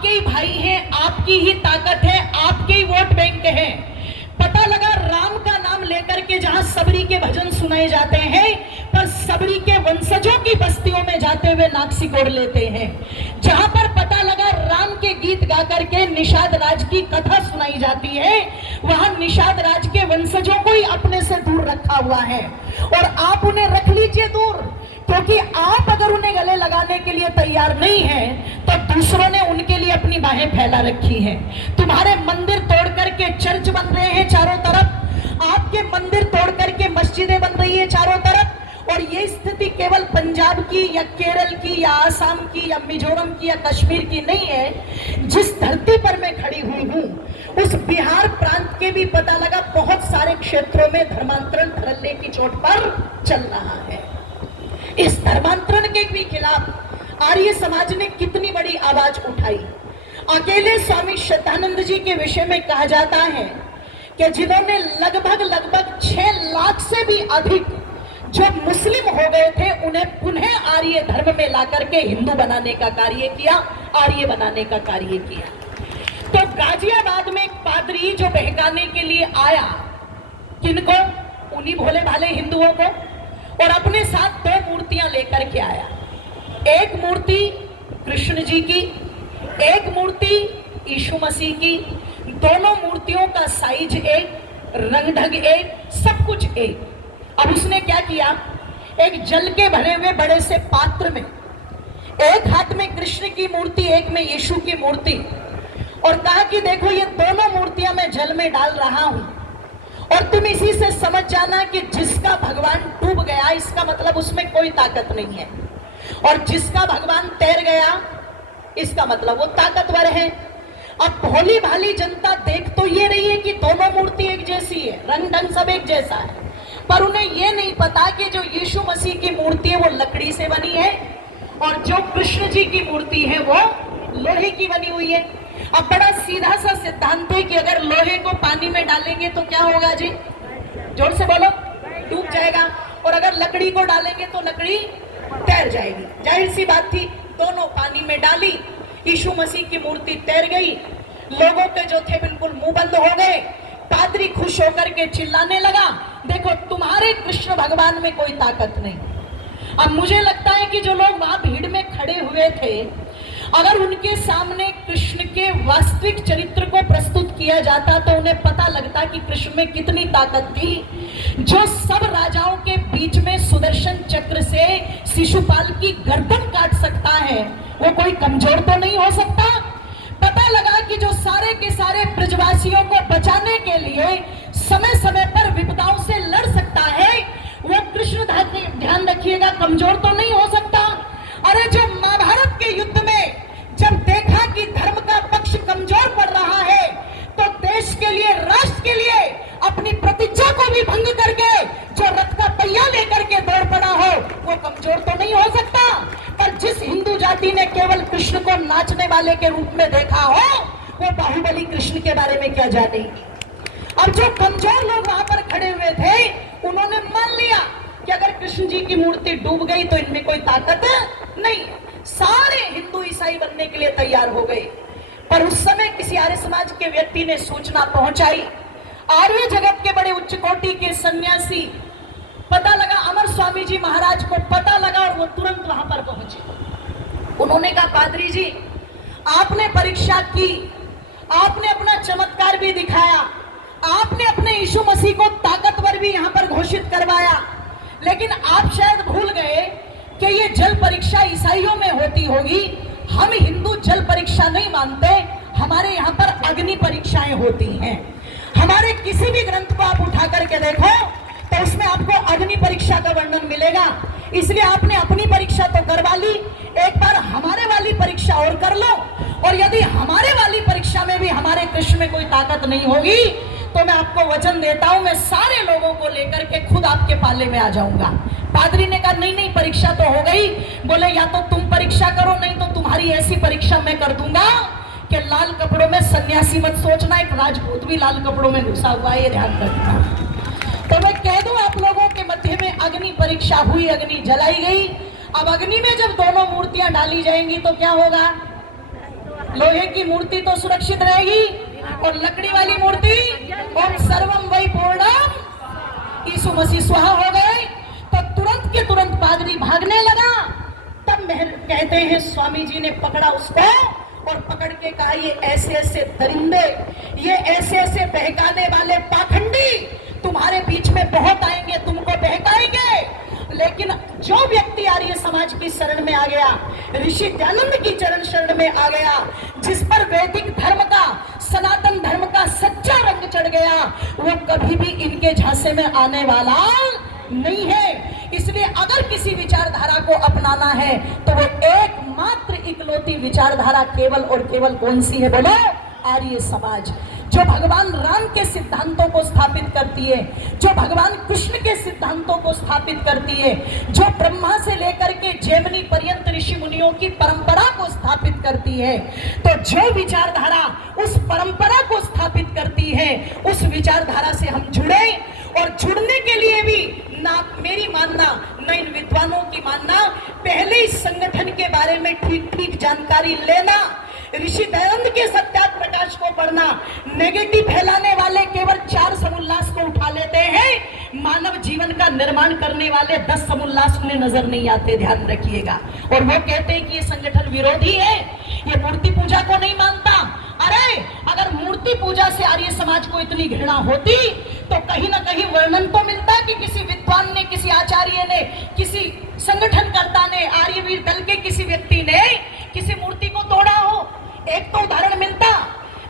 आपके ही भाई हैं, आपकी ही ताकत है, आपके ही वोट बैंक है। पता लगा राम का नाम लेकर के जहां सबरी के भजन सुनाए जाते हैं, पर सबरी के वंशजों की बस्तियों में जाते हुए नाक सिकोड़ लेते हैं। जहां पर पता लगा राम के गीत गा करके निषाद राज की कथा सुनाई जाती है, वहां निषाद राज के वंशजों को ही अपने से दूर रखा हुआ है। और आप उन्हें रख लीजिए दूर, क्योंकि आप अगर उन्हें गले लगाने के लिए तैयार नहीं है तो दूसरों ने उनके लिए अपनी बाहें फैला रखी हैं। तुम्हारे मंदिर तोड़ करके चर्च बन रहे हैं चारों तरफ, आपके मंदिर तोड़ करके मस्जिदें बन रही है चारों तरफ। और ये स्थिति केवल पंजाब की या केरल की या आसाम की या मिजोरम की या कश्मीर की नहीं है। जिस धरती पर मैं खड़ी हुई हूँ उस बिहार प्रांत के भी पता लगा बहुत सारे क्षेत्रों में धर्मांतरण धड़ल्ले की चोट पर चल रहा है। इस धर्मांतरण के भी खिलाफ आर्य समाज ने कितनी बड़ी आवाज उठाई। अकेले स्वामी श्रद्धानंद जी के विषय में कहा जाता है कि जिन्होंने लगभग 6 लाख से भी अधिक जो मुस्लिम हो गए थे उन्हें पुनः आर्य धर्म में लाकर के हिंदू बनाने का कार्य किया, आर्य बनाने का कार्य किया। तो गाजियाबाद में एक पादरी जो बहकाने के लिए आया, किनको? उन्हीं भोले भाले हिंदुओं को, और अपने साथ 2 मूर्तियां लेकर के आया। एक मूर्ति कृष्ण जी की, एक मूर्ति यीशु मसीह की। दोनों मूर्तियों का साइज एक, रंग ढंग एक, सब कुछ एक। अब उसने क्या किया, एक जल के भरे हुए बड़े से पात्र में एक हाथ में कृष्ण की मूर्ति, एक में यीशु की मूर्ति, और कहा कि देखो ये दोनों मूर्तियां मैं जल में डाल रहा हूं और तुम इसी से समझ जाना कि जिसका भगवान डूब गया इसका मतलब उसमें कोई ताकत नहीं है, और जिसका भगवान तैर गया इसका मतलब वो ताकतवर है। अब भोली भाली जनता देख तो ये रही है कि दोनों मूर्ति एक जैसी है, रंग ढंग सब एक जैसा है, पर उन्हें ये नहीं पता कि जो यीशु मसीह की मूर्ति है वो लकड़ी से बनी है और जो कृष्ण जी की मूर्ति है वो लोहे की बनी हुई है। अब बड़ा सीधा सा सिद्धांत है कि अगर लोहे को पानी में डालेंगे तो क्या होगा जी? जोर से बोलो, डूब जाएगा। और अगर लकड़ी को डालेंगे तो लकड़ी तैर जाएगी। जाहिर सी बात थी, दोनों पानी में डाली, यीशु मसीह की मूर्ति तैर गई। लोगों के जो थे बिल्कुल मुंह बंद हो गए। पादरी खुश होकर के चिल्लाने लगा, देखो तुम्हारे कृष्ण भगवान में कोई ताकत नहीं। अब मुझे लगता है कि जो लोग वहां भीड़ में खड़े हुए थे, अगर उनके सामने कृष्ण के वास्तविक चरित्र को प्रस्तुत किया जाता तो उन्हें पता लगता कि कृष्ण में कितनी ताकत थी। जो सब राजाओं के बीच में सुदर्शन चक्र से शिशुपाल की गर्दन काट सकता है, वो कोई कमजोर तो नहीं हो सकता। पता लगा कि जो सारे के सारे ब्रजवासियों को बचाने के लिए समय समय पर विपदाओं से लड़ सकता है, वो कृष्ण ध्यान रखिएगा कमजोर तो नहीं हो सकता। अरे जो महाभारत के युद्ध में जब देखा कि धर्म का पक्ष कमजोर पड़ रहा है तो देश के लिए, राष्ट्र के लिए अपनी प्रतिज्ञा को भी भंग करके जो रथ का पहिया लेकर के दौड़ पड़ा हो वो कमजोर तो नहीं हो सकता। पर जिस हिंदू जाति ने केवल कृष्ण को नाचने वाले के रूप में देखा हो वो बाहुबली कृष्ण के बारे में क्या जानेगी। अब जो कमजोर लोग वहां पर खड़े हुए थे उन्होंने मान लिया कि अगर कृष्ण जी की मूर्ति डूब गई तो इनमें कोई ताकत नहीं। सारे हिंदू ईसाई बनने के लिए तैयार हो गए। पर उस समय किसी आर्य समाज के व्यक्ति ने सूचना पहुंचाई। आर्य जगत के बड़े उच्च कोटि के सन्यासी, पता लगा अमर स्वामी जी महाराज को पता लगा और वो तुरंत वहां पर पहुंचे। उन्होंने कहा, पादरी जी आपने परीक्षा की, आपने अपना चमत्कार भी दिखाया, आपने अपने यीशु मसीह को ताकतवर भी यहां पर घोषित करवाया, लेकिन आप शायद भूल गए कि ये जल परीक्षा ईसाइयों में होती होगी। हम हिंदू जल परीक्षा नहीं मानते, हमारे यहाँ पर अग्नि परीक्षाएं होती हैं। हमारे किसी भी ग्रंथ को आप उठा करके देखो तो उसमें आपको अग्नि परीक्षा का वर्णन मिलेगा। इसलिए आपने अपनी परीक्षा तो करवा ली, एक बार हमारे वाली परीक्षा और कर लो, और यदि हमारे वाली परीक्षा में भी हमारे कृष्ण में कोई ताकत नहीं होगी तो मैं आपको वचन देता हूं, मैं सारे लोगों को लेकर के खुद आपके पाले में आ जाऊंगा। पादरी ने कहा, नहीं नहीं परीक्षा तो हो गई। बोले, या तो तुम परीक्षा करो, नहीं तो तुम्हारी ऐसी परीक्षा मैं कर दूंगा कि लाल कपड़ों में सन्यासी मत सोचना, एक राजपूत भी लाल कपड़ों में घुसा हुआ है, ये ध्यान रखना। तो मैं कह दूं आप लोगों के मध्य में अग्नि परीक्षा हुई, अग्नि जलाई गई। अब अग्नि में जब दोनों मूर्तियां डाली जाएंगी तो क्या होगा? लोहे की मूर्ति तो सुरक्षित रहेगी और लकड़ी वाली मूर्ति ओम सर्वम वै पूर्णम यीशु मसीह स्वाहा हो गए। तो तुरंत के तुरंत पादरी भागने लगा। तब कहते हैं स्वामी जी ने पकड़ा उसको और पकड़ के कहा, ये ऐसे ऐसे दरिंदे, ये ऐसे ऐसे बहकाने वाले पाखंडी तुम्हारे बीच में बहुत आएंगे, तुमको बहकाएंगे। लेकिन जो व्यक्ति आर्य समाज की शरण में आ गया, ऋषि दयानंद की चरण शरण में आ गया, जिस पर वैदिक धर्म का, सनातन धर्म का सच्चा रंग चढ़ गया, वो कभी भी इनके झांसे में आने वाला नहीं है। इसलिए अगर किसी विचारधारा को अपनाना है तो वो एकमात्र इकलौती विचारधारा केवल और केवल कौन सी है बोलो? आर्य समाज, जो भगवान राम के सिद्धांतों को स्थापित करती है, जो भगवान कृष्ण के सिद्धांतों को स्थापित करती है, जो ब्रह्मा से लेकर के जैमिनी पर्यंत ऋषि मुनियों की परंपरा को स्थापित करती है। तो जो विचारधारा उस परंपरा को स्थापित करती है, उस विचारधारा से हम जुड़े। और जुड़ने के लिए भी ना मेरी मानना, न इन विद्वानों की मानना, पहले इस संगठन के बारे में ठीक ठीक जानकारी लेना, ऋषि दयानंद के सत्याग्रह प्रकाश को पढ़ना। नेगेटिव फैलाने वाले केवल 4 समुल्लास को उठा लेते हैं, मानव जीवन का निर्माण करने वाले 10 समुल्लास उन्हें नजर नहीं आते, ध्यान रखिएगा। और वो कहते हैं कि ये संगठन विरोधी है, ये मूर्ति पूजा को नहीं मानता। अरे अगर मूर्ति पूजा से आर्य समाज को इतनी घृणा होती तो कहीं ना कहीं वर्णन तो मिलता कि किसी विद्वान ने, किसी आचार्य ने, किसी संगठनकर्ता ने, आर्यवीर दल के किसी व्यक्ति ने किसी मूर्ति को तोड़ा हो, एक तो उदाहरण मिलता।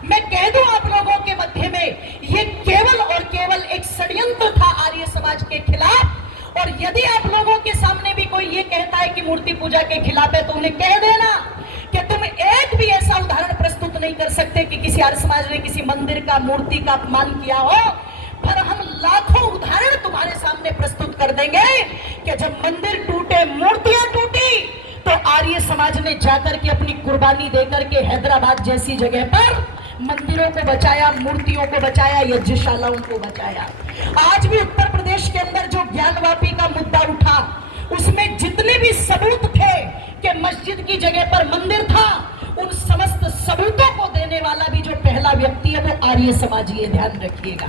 मैं कह दूं आप लोगों के मध्य में, ये केवल और केवल एक षड्यंत्र था आर्य समाज के खिलाफ। और यदि आप लोगों के सामने भी कोई ये कहता है कि मूर्ति पूजा के खिलाफ है, तो उन्हें कह देना कि तुम एक भी ऐसा उदाहरण प्रस्तुत नहीं कर सकते कि किसी आर्य समाज ने किसी मंदिर का, मूर्ति का अपमान किया हो। पर हम लाखों उदाहरण तुम्हारे सामने प्रस्तुत कर देंगे कि जब मंदिर टूटे, मूर्तियां टूटी, तो आर्य समाज ने जाकर के अपनी कुर्बानी देकर के हैदराबाद जैसी जगह पर मंदिरों को बचाया, मूर्तियों को बचाया, यज्ञशालाओं को बचाया। आज भी उत्तर प्रदेश के अंदर जो ज्ञानवापी का मुद्दा उठा, उसमें जितने भी सबूत थे कि मस्जिद की जगह पर मंदिर था, उन समस्त सबूतों को देने वाला भी जो पहला व्यक्ति है वो आर्य समाजी है, ध्यान रखिएगा।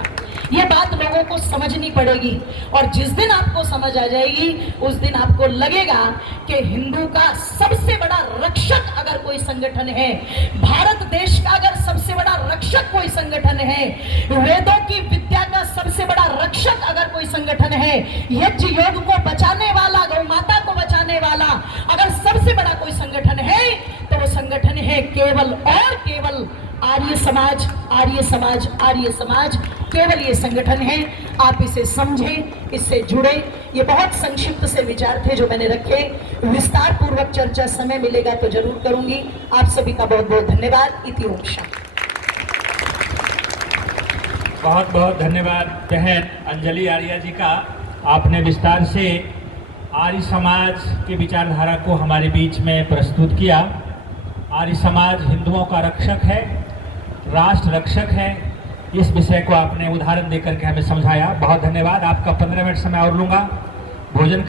ये बात लोगों को समझनी पड़ेगी। और जिस दिन आपको समझ आ जाएगी, उस दिन आपको लगेगा कि हिंदू का सबसे बड़ा रक्षक अगर कोई संगठन है, भारत देश का अगर सबसे बड़ा रक्षक कोई संगठन है, वेदों की विद्या का सबसे बड़ा रक्षक अगर कोई संगठन है, यज्ञ योग को बचाने वाला, गौ माता को बचाने वाला अगर सबसे बड़ा कोई संगठन है, तो वो संगठन है केवल और केवल आर्य समाज। आर्य समाज, आर्य समाज केवल ये संगठन है। आप इसे समझें, इससे जुड़े। ये बहुत संक्षिप्त से विचार थे जो मैंने रखे। विस्तार पूर्वक चर्चा समय मिलेगा तो जरूर करूंगी। आप सभी का बहुत बहुत धन्यवाद। इति ओम शांति। बहुत बहुत धन्यवाद बहन अंजलि आर्या जी का। आपने विस्तार से आर्य समाज की विचारधारा को हमारे बीच में प्रस्तुत किया। आर्य समाज हिंदुओं का रक्षक है, राष्ट्र रक्षक है। इस विषय को आपने उदाहरण देकर के हमें समझाया। बहुत धन्यवाद। आपका 15 मिनट समय और लूँगा। भोजन